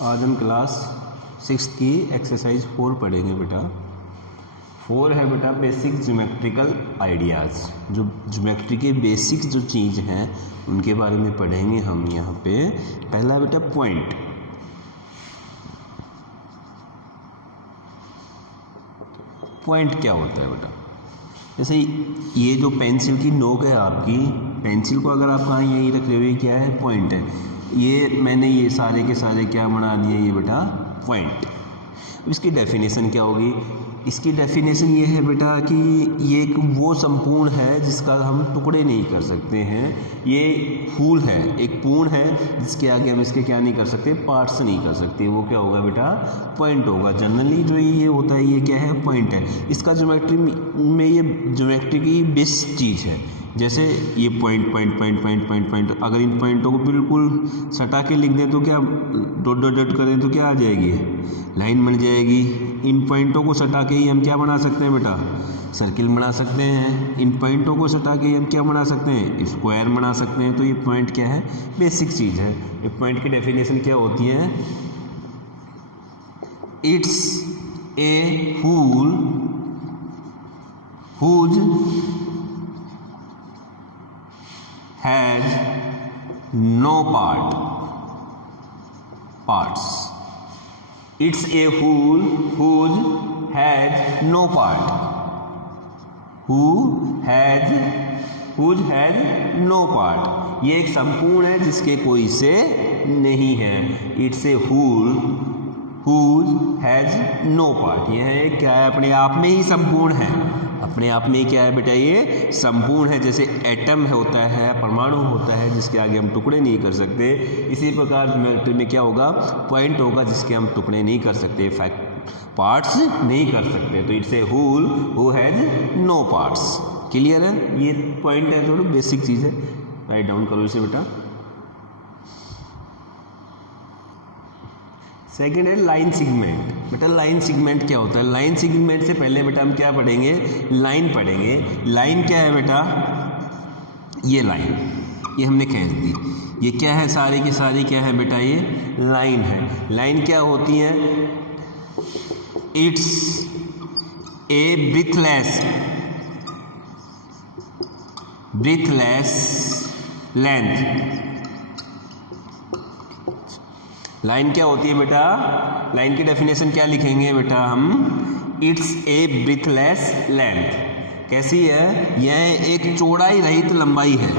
आज हम क्लास 6 की एक्सरसाइज 4 पढ़ेंगे बेटा। 4 है बेटा बेसिक ज्योमेट्रिकल आइडियाज़। जो ज्योमेट्री के बेसिक जो चीज़ हैं उनके बारे में पढ़ेंगे हम यहाँ पे। पहला बेटा पॉइंट। पॉइंट क्या होता है बेटा? जैसे ये जो पेंसिल की नोक है आपकी, पेंसिल को अगर आप कहाँ यहीं रख रहे हो, क्या है? पॉइंट है। ये मैंने ये सारे के सारे क्या बना दिए? ये बेटा पॉइंट। इसकी डेफिनेशन क्या होगी? इसकी डेफिनेशन ये है बेटा कि ये एक वो संपूर्ण है जिसका हम टुकड़े नहीं कर सकते हैं। ये फूल है, एक पूर्ण है जिसके आगे हम इसके क्या नहीं कर सकते? पार्ट्स नहीं कर सकते। वो क्या होगा बेटा? पॉइंट होगा। जनरली जो ये होता है ये क्या है? पॉइंट है। इसका ज्योमेट्री में ये ज्योमेट्री की बेसिक चीज़ है। जैसे ये point point point point point point, अगर इन पॉइंटों को बिल्कुल सटा के लिख दें तो क्या डॉट डॉट डॉट करें तो क्या आ जाएगी? लाइन बन जाएगी। इन पॉइंटों को सटा के ही हम क्या बना सकते हैं बेटा? सर्किल बना सकते हैं। इन पॉइंटों को सटा के ही हम क्या बना सकते हैं? स्क्वायर बना सकते हैं। तो ये पॉइंट क्या है? बेसिक चीज़ है। ये पॉइंट की डेफिनेशन क्या होती है? It's a whole whose has no parts. It's a whole whose has no part. Whose has no part. ये एक संपूर्ण है जिसके कोई से नहीं है। It's a whole whose has no part. यह क्या है? अपने आप में ही संपूर्ण है। अपने आप में क्या है बेटा? ये संपूर्ण है। जैसे एटम होता है, परमाणु होता है जिसके आगे हम टुकड़े नहीं कर सकते, इसी प्रकार ज्योमेट्री में क्या होगा? पॉइंट होगा जिसके हम टुकड़े नहीं कर सकते, पार्ट्स नहीं कर सकते। तो it's a whole who has no parts. Clear है? ये पॉइंट है, थोड़ी बेसिक चीज़ है। राइट डाउन करो इसे बेटा। सेकेंड है लाइन सेगमेंट। बेटा लाइन सेगमेंट क्या होता है? लाइन सेगमेंट से पहले बेटा हम क्या पढ़ेंगे? लाइन पढ़ेंगे। लाइन क्या है बेटा? ये लाइन, ये हमने खींच दी। ये क्या है? सारी की सारी क्या है बेटा? ये लाइन है। लाइन क्या होती है? It's a breathless length. Line क्या होती है बेटा? लाइन की डेफिनेशन क्या लिखेंगे बेटा हम? It's a breathless length. कैसी है? यह एक चौड़ाई रहित लंबाई है।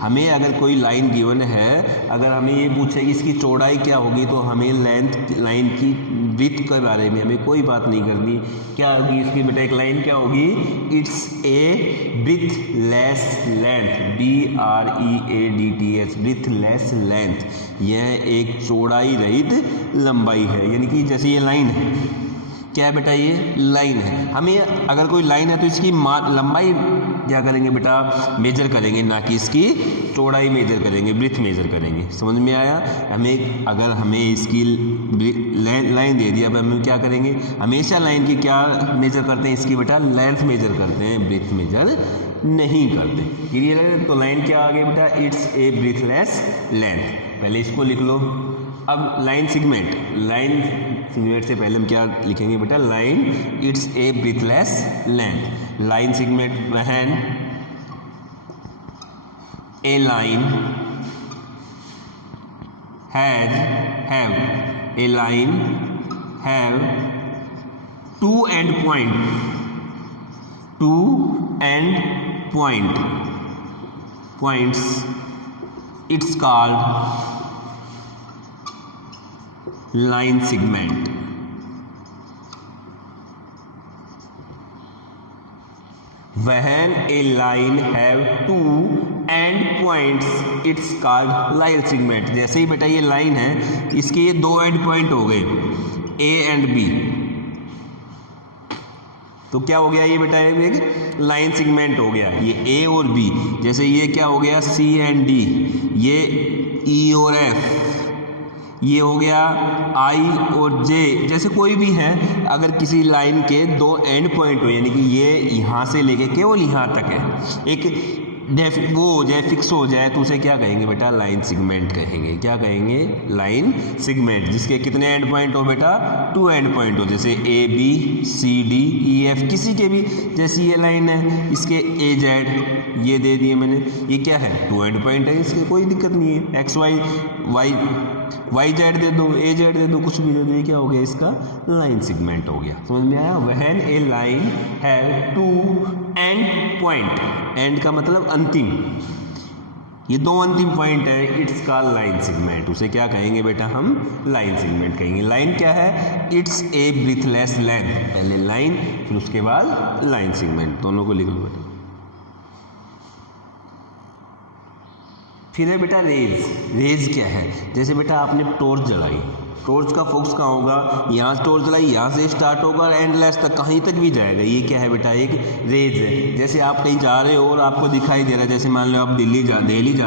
हमें अगर कोई लाइन गिवन है, अगर हमें ये पूछे कि इसकी चौड़ाई क्या होगी, तो हमें लाइन की ब्रीथ के बारे में हमें कोई बात नहीं करनी। क्या होगी इसकी बेटा? एक लाइन क्या होगी? It's a breathless length. BREADTH, breathless length. यह एक चौड़ाई रहित लंबाई है। यानी कि जैसे ये लाइन है, क्या है बेटा? ये लाइन है। हमें अगर कोई लाइन है तो इसकी लंबाई क्या करेंगे बेटा? मेजर करेंगे, ना कि इसकी चौड़ाई मेजर करेंगे, ब्रीथ मेजर करेंगे। समझ में आया? अगर हमें इसकी लाइन दे दी, अब हम क्या करेंगे? हमेशा लाइन की क्या मेजर करते हैं? इसकी बेटा लेंथ मेजर करते हैं, ब्रीथ मेजर नहीं करते। क्लियर है? तो लाइन क्या आ गई बेटा? It's a breathless length. पहले इसको लिख लो। अब लाइन सेगमेंट। लाइन सेगमेंट से पहले हम क्या लिखेंगे बेटा? Line it's a breathless length. Line segment when a line have two end points, it's called line segment. When a line have two end points, it's called line segment. जैसे ही बेटा ये line है, इसके ये दो एंड पॉइंट हो गए, A and B, तो क्या हो गया ये बेटा? एक लाइन सेगमेंट हो गया। ये A और B, जैसे ये क्या हो गया? C एंड D, ये E और F, ये हो गया I और J। जैसे कोई भी है, अगर किसी लाइन के दो एंड पॉइंट हो, यानी कि ये यहाँ से लेके केवल यहाँ तक है, एक वो जाए फिक्स हो जाए तो उसे क्या कहेंगे बेटा, लाइन सेगमेंट कहेंगे। क्या कहेंगे, लाइन सेगमेंट, जिसके कितने एंड पॉइंट हो बेटा, 2 एंड पॉइंट हो, जैसे A B C D E F, किसी के भी, जैसे ये लाइन है इसके ए जेड ये दे दिए मैंने, ये क्या है 2 एंड पॉइंट है, इसके कोई दिक्कत नहीं है, एक्स वाई वाई जेड दे दो, ए जेड दे दो, कुछ भी दे दो, ये क्या हो गया, इसका लाइन सेगमेंट हो गया। समझ में आया। When a line have 2 and point, and का मतलब अंतिम, ये 2 अंतिम पॉइंट है, इट्स का लाइन सेगमेंट, उसे क्या कहेंगे बेटा, हम लाइन सेगमेंट कहेंगे। लाइन क्या है, इट्स ए ब्रीथलेस लेंथ, पहले लाइन फिर उसके बाद लाइन सेगमेंट, दोनों को लिख लो बेटा। फिर है बेटा रेज। रेज क्या है, जैसे बेटा आपने टॉर्च जलाई, टॉर्च का फोकस कहाँ होगा, यहाँ से टॉर्च जलाई, यहाँ से स्टार्ट होगा एंडलेस तक, कहीं तक भी जाएगा, ये क्या है बेटा, एक रेज है। जैसे आप कहीं जा रहे हो और आपको दिखाई दे रहा है, जैसे मान लो आप दिल्ली जा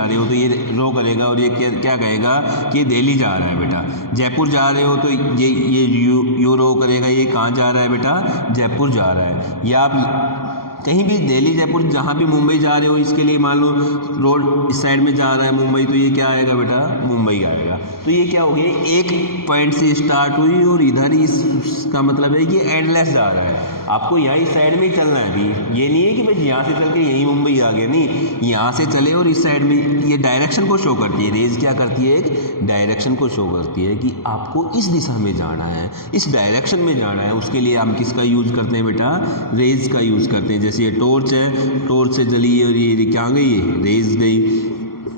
रहे हो तो ये रो करेगा और ये क्या कहेगा कि दिल्ली जा रहा है बेटा। जयपुर जा रहे हो तो ये यू रो करेगा, ये कहाँ जा रहा है बेटा, जयपुर जा रहा है। या आप कहीं भी दिल्ली जयपुर जहाँ भी मुंबई जा रहे हो, इसके लिए मान लो रोड इस साइड में जा रहा है मुंबई, तो ये क्या आएगा बेटा, मुंबई आएगा। तो ये क्या हो गया, एक पॉइंट से स्टार्ट हुई और इधर ही इसका मतलब है कि एंडलेस जा रहा है, आपको यहाँ इस साइड में ही चलना है। अभी ये नहीं है कि भाई यहाँ से चल के यहीं मुंबई आ गया, नहीं, यहाँ से चले और इस साइड में, ये डायरेक्शन को शो करती है। रेज क्या करती है, एक डायरेक्शन को शो करती है कि आपको इस दिशा में जाना है, इस डायरेक्शन में जाना है। उसके लिए हम किसका यूज करते हैं बेटा, रेज का यूज करते हैं। जैसे ये टॉर्च है, टॉर्च से जली और ये क्या गई है, रेज गई,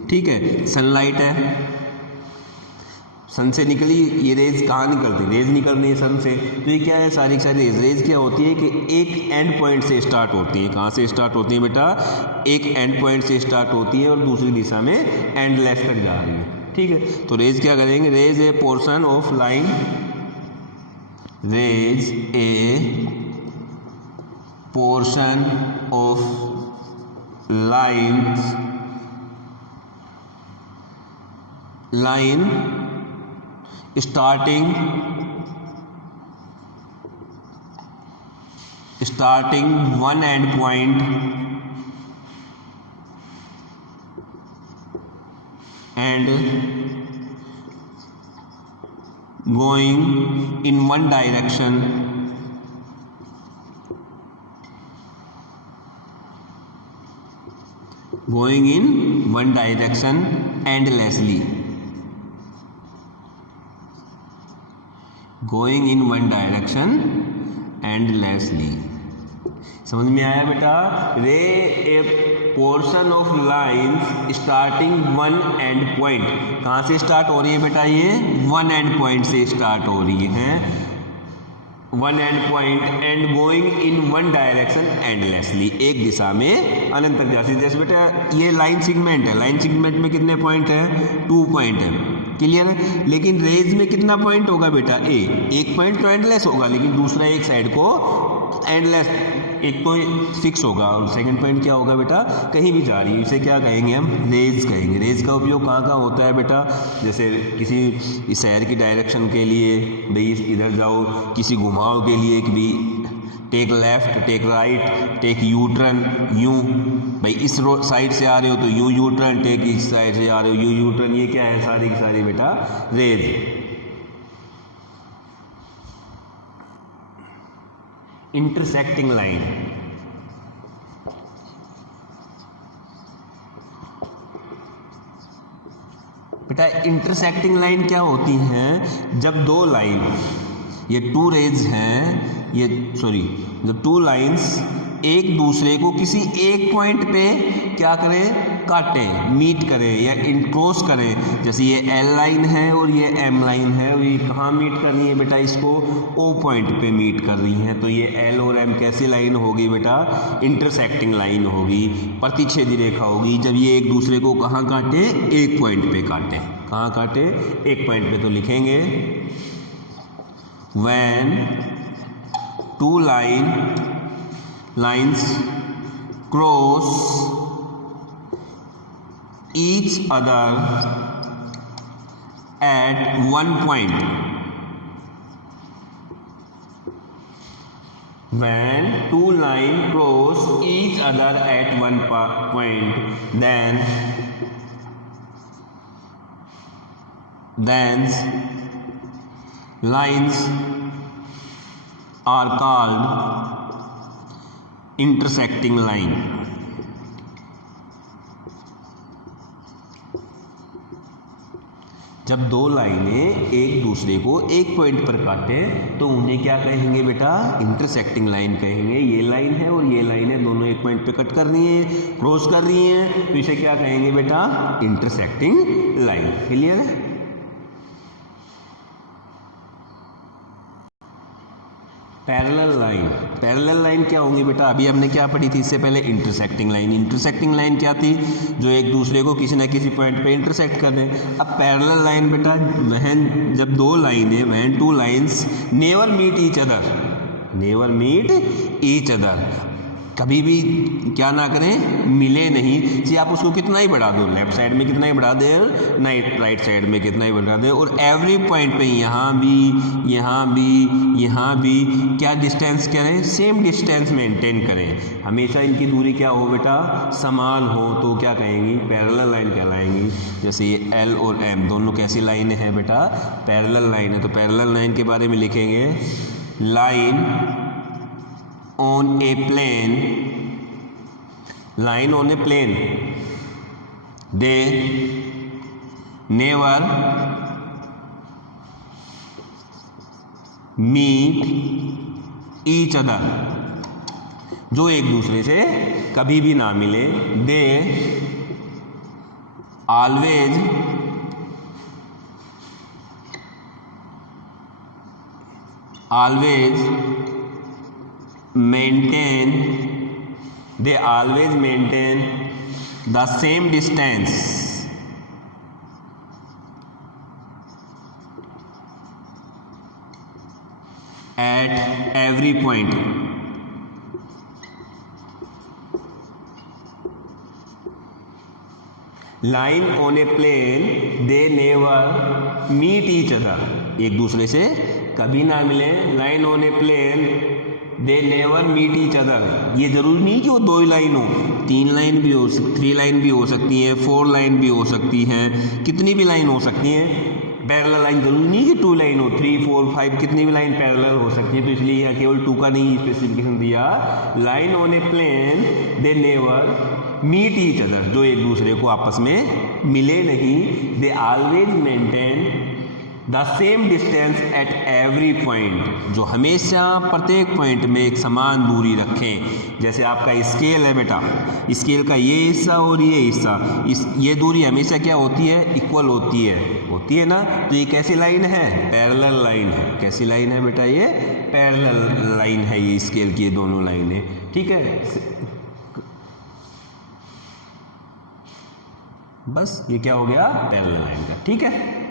ठीक है। सनलाइट है, सन से निकली, ये रेज कहाँ निकलती है, रेज निकल रही है सन से, तो ये क्या है, सारी की सारी रेज क्या होती है कि एक एंड पॉइंट से स्टार्ट होती है। कहाँ से स्टार्ट होती है बेटा, एक एंड पॉइंट से स्टार्ट होती है और दूसरी दिशा में एंडलेस तक जा रही है, ठीक है। तो रेज क्या करेंगे, ray a portion of line, ray a portion of line starting one end point and going in one direction endlessly, going in one direction endlessly. समझ में आया बेटा। रे ए portion of lines starting one and point, कहाँ से start हो रही है बेटा, ये वन एंड पॉइंट से स्टार्ट हो रही है, one and point and going in one direction endlessly, एक दिशा में अनंत तक जाती है। जैसे बेटा ये लाइन सेगमेंट है, लाइन सेगमेंट में कितने पॉइंट है, 2 पॉइंट है, क्लियर है। लेकिन रेज में कितना पॉइंट होगा बेटा, एक पॉइंट तो एंडलेस होगा, लेकिन दूसरा एक साइड को एंडलेस, एक तो फिक्स होगा और सेकंड पॉइंट क्या होगा बेटा, कहीं भी जा रही है, इसे क्या कहेंगे हम, रेज कहेंगे। रेज का उपयोग कहाँ कहाँ होता है बेटा, जैसे किसी शहर की डायरेक्शन के लिए, भाई इधर जाओ, किसी घुमाव के लिए कि भाई take left, take right, take U turn, यूँ, भाई इस रोड साइड से आ रहे हो तो यू टर्न, टेक इस साइड से आ रहे हो यू टर्न, ये क्या है, सारी की सारी बेटा रेज। इंटरसेक्टिंग लाइन, बेटा इंटरसेक्टिंग लाइन क्या होती हैं, जब 2 लाइन, ये 2 रेज हैं, ये सॉरी जब 2 लाइंस एक दूसरे को किसी एक पॉइंट पे क्या करें, काटें, मीट करें या इंक्रोस करें। जैसे ये एल लाइन है और ये एम लाइन है, और ये कहाँ मीट कर रही है बेटा, इसको ओ पॉइंट पे मीट कर रही हैं, तो ये एल और एम कैसी लाइन होगी बेटा, इंटरसेक्टिंग लाइन होगी, प्रतिच्छेदी रेखा होगी। जब ये एक दूसरे को कहाँ काटे, एक पॉइंट पे काटे, कहाँ काटे, एक पॉइंट पे। तो लिखेंगे when 2 lines cross each other at one point, when two lines cross each other at one point, then lines are called intersecting line. जब दो लाइनें एक दूसरे को एक पॉइंट पर काटे तो उन्हें क्या कहेंगे बेटा? इंटरसेक्टिंग लाइन कहेंगे। ये लाइन है और ये लाइन है, दोनों एक पॉइंट पे कट कर रही हैं, क्रॉस कर रही हैं, तो इसे क्या कहेंगे बेटा? Intersecting line. क्लियर है? Parallel line. पैरेलल लाइन क्या होंगी बेटा? अभी हमने क्या पढ़ी थी इससे पहले? Intersecting line. इंटरसेक्टिंग लाइन क्या थी? जो एक दूसरे को किसी न किसी पॉइंट पे इंटरसेक्ट कर दें। अब पैरेलल लाइन बेटा वहन जब दो लाइनें, when two lines never meet each other, never meet each other, कभी भी क्या ना करें? मिले नहीं। जी आप उसको कितना ही बढ़ा दो, लेफ्ट साइड में कितना ही बढ़ा दें, राइट साइड में कितना ही बढ़ा दें, और एवरी पॉइंट पे यहाँ भी, यहाँ भी, यहाँ भी क्या डिस्टेंस करें? सेम डिस्टेंस मेंटेन करें। हमेशा इनकी दूरी क्या हो बेटा? समान हो, तो क्या कहेंगी? पैरेलल लाइन कहलाएंगी। जैसे ये L और M दोनों कैसी लाइनें हैं बेटा? पैरेलल लाइन है। तो पैरेलल लाइन के बारे में लिखेंगे line on a plane, line on a plane, they never meet each other, जो एक दूसरे से कभी भी ना मिले। they always maintain the same distance at every point. Line on a plane, they never meet each other, एक दूसरे से कभी ना मिले। Line on a plane, they never meet each other, ये जरूरी नहीं कि वो दो ही लाइन हो, तीन लाइन भी हो, 3 लाइन भी हो सकती हैं, 4 लाइन भी हो सकती हैं, कितनी भी लाइन हो सकती हैं। पैरेलल लाइन जरूरी नहीं कि 2 लाइन हो, 3, 4, 5 कितनी भी लाइन पैरेलल हो सकती है। तो इसलिए यहाँ केवल 2 का नहीं स्पेसिफिकेशन दिया। Line on a plane, they never meet each other, जो एक दूसरे को आपस में मिले नहीं। They always maintain the same distance at every point, जो हमेशा प्रत्येक पॉइंट में एक समान दूरी रखें। जैसे आपका स्केल है बेटा, स्केल का ये हिस्सा और ये हिस्सा, ये दूरी हमेशा क्या होती है? इक्वल होती है ना। तो ये कैसी लाइन है? पैरेलल लाइन है। कैसी लाइन है बेटा? ये पैरेलल लाइन है, ये स्केल की ये दोनों लाइनें। ठीक है, बस ये क्या हो गया? पैरेलल लाइन का। ठीक है।